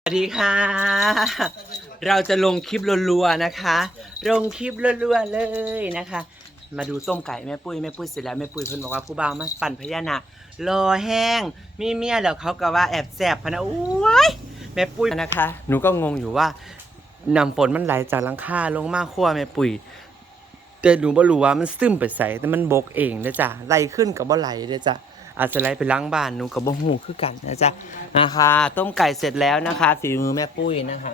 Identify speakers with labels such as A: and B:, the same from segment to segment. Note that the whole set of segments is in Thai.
A: สวัสดีค่ะ เราจะลงคลิปรัวๆนะคะ ลงคลิปรัวๆเลยนะคะ มาดูต้มไก่แม่ปุ้ยเสร็จแล้วแม่ปุ้ยเพิ่นบอกว่าผู้บ่าวมาปั่นพญานาครอแห้งมีเมียแล้วเขาก็ว่าแอบแสบพะนะโอ้ยแม่ปุ้ยนะคะ หนูก็งงอยู่ว่าน้ำฝนมันไหลจากหลังคาลงมาขั้วแม่ปุ้ยแต่หนูบ่รู้ว่ามันซึมไปใส่แต่มันบกเองเด้อจ้ะไหลขึ้นกับบ่ไหลเด้อจ้ะอาจจะไหลไปล้างบ้านหนูกับบ่ฮู้คือกันนะจ๊ะนะคะต้มไก่เสร็จแล้วนะคะฝีมือแม่ปุ้ยนะคะ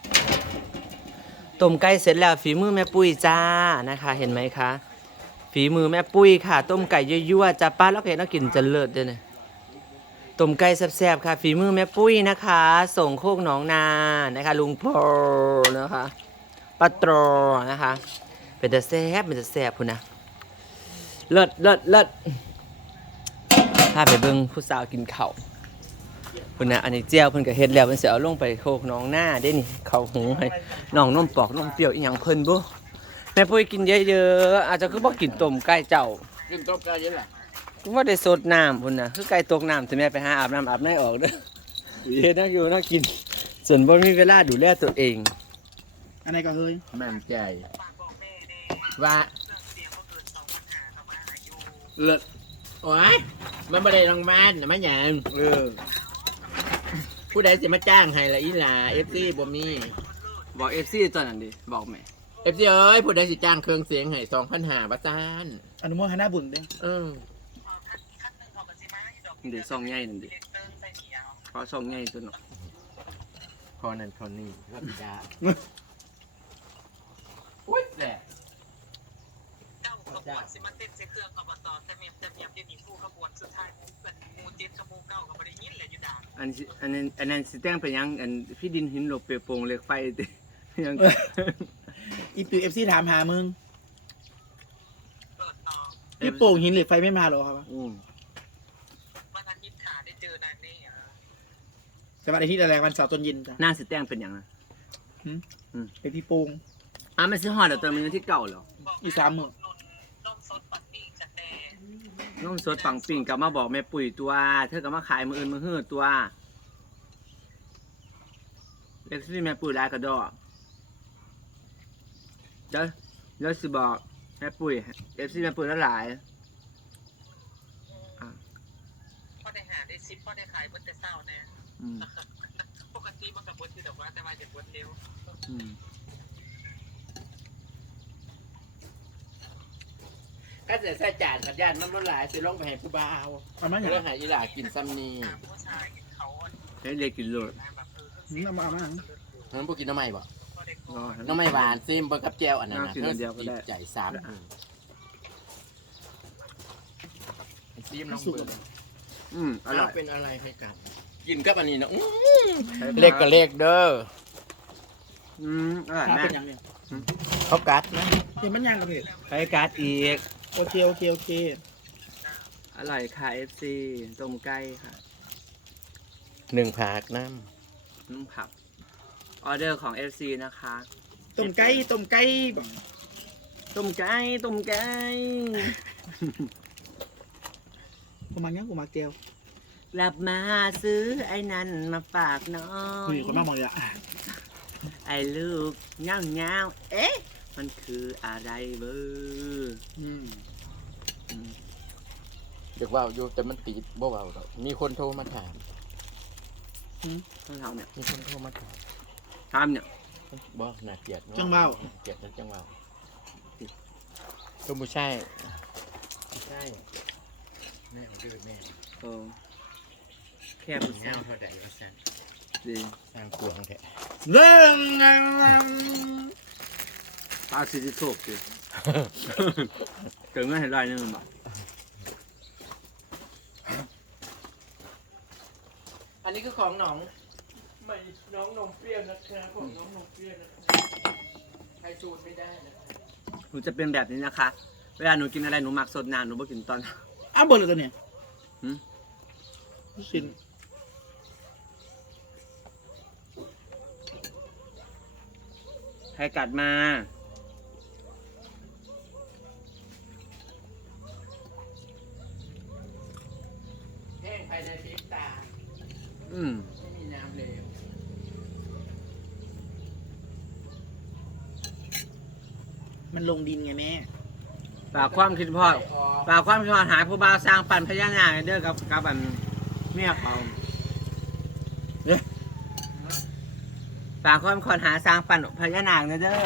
A: ต้มไก่เสร็จแล้วฝีมือแม่ปุ้ยจ้านะคะเห็นไหมคะฝีมือแม่ปุ้ยค่ะต้มไก่ยั่วๆจ้าป้าแล้วเห็นน่ากินจะเลิศด้วยเนี่ยต้มไก่แซ่บๆค่ะฝีมือแม่ปุ้ยนะคะส่งโคกหนองนานะคะลุงพอนะคะป้าตรอนะคะเป็นแต่แซ่บคุณนะเลิศพาไปเบิ่งผู้สาวกินข้าวคุณนะอันนี้เจียวเพิ่นก็เฮ็ดแล้วเพิ่นสิเอาลงไปโคกหนองนาเด้นี่ข้าวหุงให้น้องนมปอกนมเปรี้ยวอีหยังเพิ่นบ่แม่ปุ้ยกินเยอะๆอาจจะคือบ่กินต้มไก่เจ้า
B: กินต้มไก่ยังไง
A: ก็บ่ได้สดน้ำพุ่นน่ะคือไก่ตกน้ำสิแม่ไปหาอาบน้ำอาบในออกเด้อเฮ็ดนักอยู่นักกินส่วนบ่มีเวลาดูแลตัวเอง
C: อันไหนก็เฮ้ย
B: แม่นใจว่าเลิศโอ้ยมันไม่ได้รางวัลนะมันหยังผู้ใดสิมาจ้างให้ละอีหลาเอฟซีบ่มี
A: บอก FC ตอนนั้นดิบอกแม่
B: เอฟซีเอ้ยผู้ใดสิจ้างเครื่องเสียงให้2,500บาทจ้าน
C: อนุโมทนาบุญเด้
A: นี่ดิซองใหญ่นั่นดิขอซองใหญ่ตัวเนาะ
B: คอนั่นคอนี่รับยาอุ้ยแหละ
D: เก้าขบวนสิมาเต้นเสเครื่องอบตแต่เมียเดี๋ยวนี้ผู้ขบวนสุดท้ายเป็นมูเจ็ดขบวนเก้าก็ไม่ได้ยินเลยอยู่ด่าน
A: อันนั้นสิแต่งไปยังอันพี่ดินหินหลบเปโปงเหล็กไฟติยัง
C: อีปิวFCถามหามึง
D: เปิดต่อ
C: พี่โป่งหินเหล็กไฟไม่มาหรอครับ
D: วันอาทิตย์ขาได้เจอนางนี่
C: แต่วันอาทิตย์อะไรวันเสาร์ตอนเย็นจ้ะ
A: หน้าสิแต่งเป็นยังไง
C: เป็นพี่โป่ง
A: มันสิฮอดเดี๋ยวเติมมันที่เก่าเหรอ
C: อีสามมื้อ
D: นมสดปักปิ้งจะแต่
A: น้องสดปังปิ่งกลับมาบอกแม่ปุ๋ยตัวเธอก็มาขายมืออื่นมือหื้อตัวเล็กซี่แม่ปุ๋ยได้กระดอกเดี๋ยวสิบอกแม่ปุ๋ยเอฟซีแม่ปุ๋ยละหลาย
D: พอได้หาได้ซิปพอได้ขายบนแต่เศร้าแน่ปกติมันกับบนที่ดอกว่าแต่ว่าจะบนเร็ว
B: ก็จะใส่จานสัญญาณมันหลายสิลงไปให้ผู้บ่าว
C: มันมาอย่าง
B: เรื่องให้อีหลากินซ้ำนี่
D: ผู้ชายเขา
A: ให้เด็กกินโลด
C: นี่เอามา
B: มันพวกกินน้ำไม่บ่
D: พอได้
B: น้ำไม่หวานซิมเบิ่งกับแจ่วอันนั้นนะ
A: กิน
B: เพื่อ
A: เดียวก็ได้
B: ใจซ้ำซิมน้องเบิ่ง
A: อร่อย
B: เป็นอะไรให้กันกินกับอันนี้นะเล็กกับเล็กเด้อ
A: อร่อย
C: ถ้า
A: มา
C: เป็
A: ก
C: นยังเนี่ย
B: เขากัดนะ
C: เห็นมันยังกับพี่
A: ไปการ์ดอีก
C: โอเค
A: อร่อยค่ะเอฟซีต้มไก่ค่ะ
B: 1 ผากน้
A: นุ่มผักออเดอร์ของ FC นะคะ
C: ต้มไก่
A: ต้มไก่
C: กูมายังกูมาเจียว
A: กลับมาซื้อไอ้นั่นมาฝากน้อง
C: คุยคนมากมองเลยอะ
A: ไอ้ลูกเงาเอ๊ะมันคืออะไรเบอร์
B: ำเด็กว่าวอยู่แต่มันติดบ่ว่าวดอกมีคนโทรมาถาม
A: ต้องทำเนี่ย
B: มีคนโทรมาถาม
A: ทำเนี่ย
B: บ่น่าเกลียดเนาะ
C: จังเบ้า
B: เกลียดจังว่าวก็ไม่ใช่ใช่แม่ของดื้อแม่
A: โอ้แค่
B: แค่
A: ผู้
B: ผู้
A: สา
B: เงาว เท่าใดก็สั่น
A: ดี
B: สร้างกวงแท้
C: เรื่อง
A: ปลาซิติโซกดิ เกิดเงินให้ได้นึงบ่
B: อันนี้คือของหนองไม่น้องนมเปรี้ยวนะครับของน้องนมเปรี้ยวนะครับใครจูดไม่ได้นะ
A: หนูจะเป็นแบบนี้นะคะ เวลาหนูกินอะไรหนูหมักสดนานหนูไม่กินตอน
C: อ้าวเบอร์เลยตัวเนี่ยสิน
A: ใครกัดมา
B: แห้งภายในพริบตา
A: อืม
B: ไม่มีน้ำเหลว
C: มันลงดินไงแม่
A: ฝากความคิดพอดฝากความคิดพอดหาผู้บ่าวสร้างปั่นพญานาคเด้อกับอันเมียเขาเด้อฝากความคิดหาสร้างปั่นพญานาคเด้อ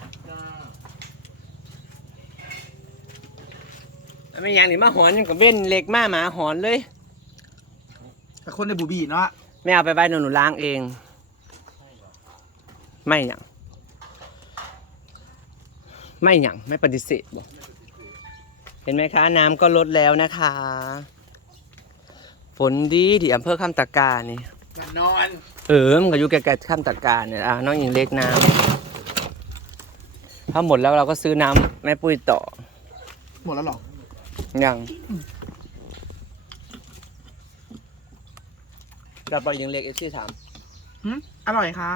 A: ไม่อย่างนี้มาหอนยังกับเว้นเล็กมาหมาหอนเลย
C: แต่คนในบูบีเนาะ
A: ไม่เอาไปไว้หนูล้างเอง ไม่หยังไม่ปฏิเสธบอกเห็นไหมคะ น้ำก็ลดแล้วนะคะ ฝนดีที่อำเภอข้ามตะการนี่
B: มันนอน
A: มันก็อยู่ใกล้ๆข้ามตะการเนี่ยน้องหญิงเล็กน้ำถ้าหมดแล้วเราก็ซื้อน้ำแม่ปุ้ยต่อ
C: หมดแล้วเหรอ
A: ยังเราไปหญิงเล็กเอฟซีถาม
C: อร่อยค่ะ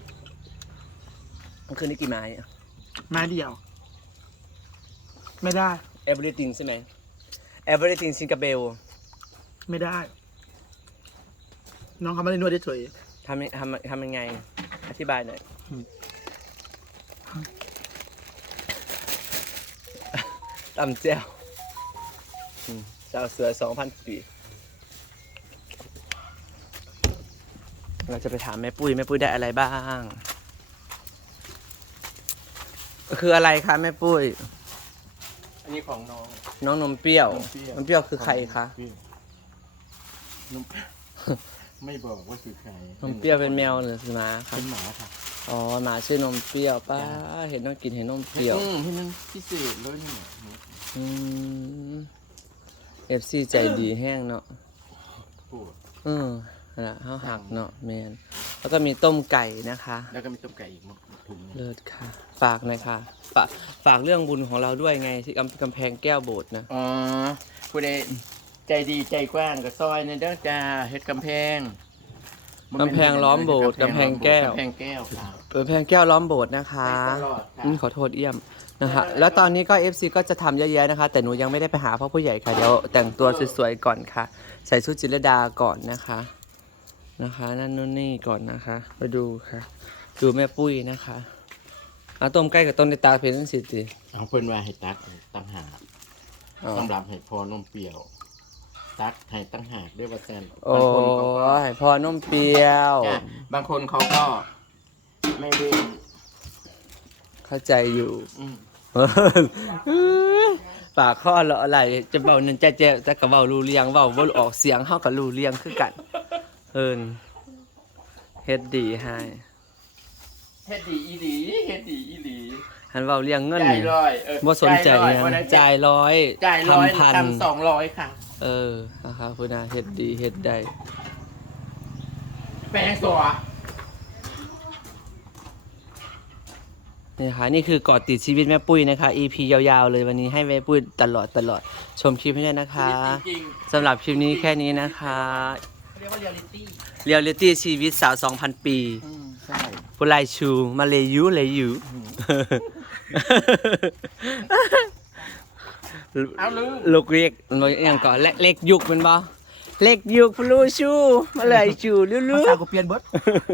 A: มันคืนนี้กี่ไม้
C: ไม้เดียว ไม่ได้
A: everything ใช่ไหม everything ซิงคโปร์
C: ไม่ได้ น้องเขาไม่ได้นวดเฉย
A: ทำยังไง อธิบายหน่อย ตำเจ้าเจ้าเสือ 2,000 ปี เราจะไปถามแม่ปุ้ยได้อะไรบ้าง คืออะไรคะแม่ปุ้ย
B: อันนี้ของน้อง
A: น้องนมเปรี้ยว
B: นมเปรี้ยว
A: นมเปรี้ยวคือใครคะ
B: นมไม่บอกว่าคือใคร
A: นมเปรี้ยวเป็นแมวหรือหมาคะ
B: เป็นหมาค่ะ
A: อ๋อหมาชื่อนมเปรี้ยวป้าเห็นน้องกินเห็นนมเปรี้ยว
B: ที่นั่นพิเศษเลยเนี่ย
A: FC ใจดีแห้งเนาะ
B: ปวด
A: นั่นล่ะข้าวหักเนาะแมนแล้วก็มีต้มไก่นะคะ
B: แล้วก็มีต้มไก่อีกถุงหนึ่ง
A: เลิศค่ะ ฝากหน่อยค่ะฝากเรื่องบุญของเราด้วยไงที่กำแพงแก้วโบสถ์นะ
B: อ๋อผู้ใดใจดีใจกว้างกับซอยในเด้อจ้าเฮ็ดกำแพง
A: กำแพงล้อมโบสถ์กำแพงแก้ว
B: กำแพงแก้วค่ะ
A: กำแพงแก้วล้อมโบสถ์นะคะ
B: ไปตลอดค่ะ
A: ขอโทษเอี่ยมนะคะแล้วตอนนี้ก็ FC ก็จะทำเยอะแยะนะคะ แต่หนูยังไม่ได้ไปหาพ่อผู้ใหญ่ค่ะเดี๋ยวแต่งตัวสวยๆก่อนค่ะ ใส่ชุดจิตรลดาก่อนนะคะนั่นนู่นนี่ก่อนนะคะไปดูค่ะ ดูแม่ปุ้ยนะคะเอาต้มใกล้กับต้นในตาเพลินสิติ
B: เอาเพิ่นว่าให้ตักตั้งหากสำหรับให้พอนมเปรี้ยว ตักให้ตั้งหากด้วยว่าแซน
A: โอ้ยพอนมเปรี้ยว
B: จ้ะบางคนเขาก็ไม่เว้น
A: เข้าใจอยู่
B: อืม
A: ปากข้อเลาะอะไรจะเบานั่นจะกับเบารูเรียงเบาบ่ออกเสียงเฮากับรูเรียงคือกันเฮ็ดดีให้
B: เฮ็ดดีอีหลีเฮ็ดดีอีหลี
A: หันเบาเรียงเงิน
B: จ่าย
A: นี่
B: ร้อย
A: บ่สนใจ
B: ร้อย
A: หยัง
B: วันนั้น
A: จ่ายร้อย
B: จ่ายร้อย
A: ทำพัน
B: ทำ200ค่ะ
A: นะครับพุ่นน่ะเฮ็ดดีเฮ็ดได้
B: แปลงตัว
A: นี่ค่ะนี่คือเกาะติดชีวิตแม่ปุ้ยนะคะ EP ยาวๆเลยวันนี้ให้แม่ปุ้ยตลอดชมคลิปให้ด้วยนะคะ
B: จริง
A: สำหรับคลิปนี้แค่นี้นะคะ
C: ๆเรียกว่าเรียลลิตี้
A: เรียลลิตี้ชีวิตสาว 2,000 ปี
B: ใช่
A: ผู้ลายชูมาเลยยู
B: เอาลืม
A: ลูกเรียกอย่างก่อนเล็กยุกเป็นบ่เล็กยุกพลูชูมาเลยชู
C: ภา
A: ลื้อ
C: ษากูเปลี่ยนเบิร์ด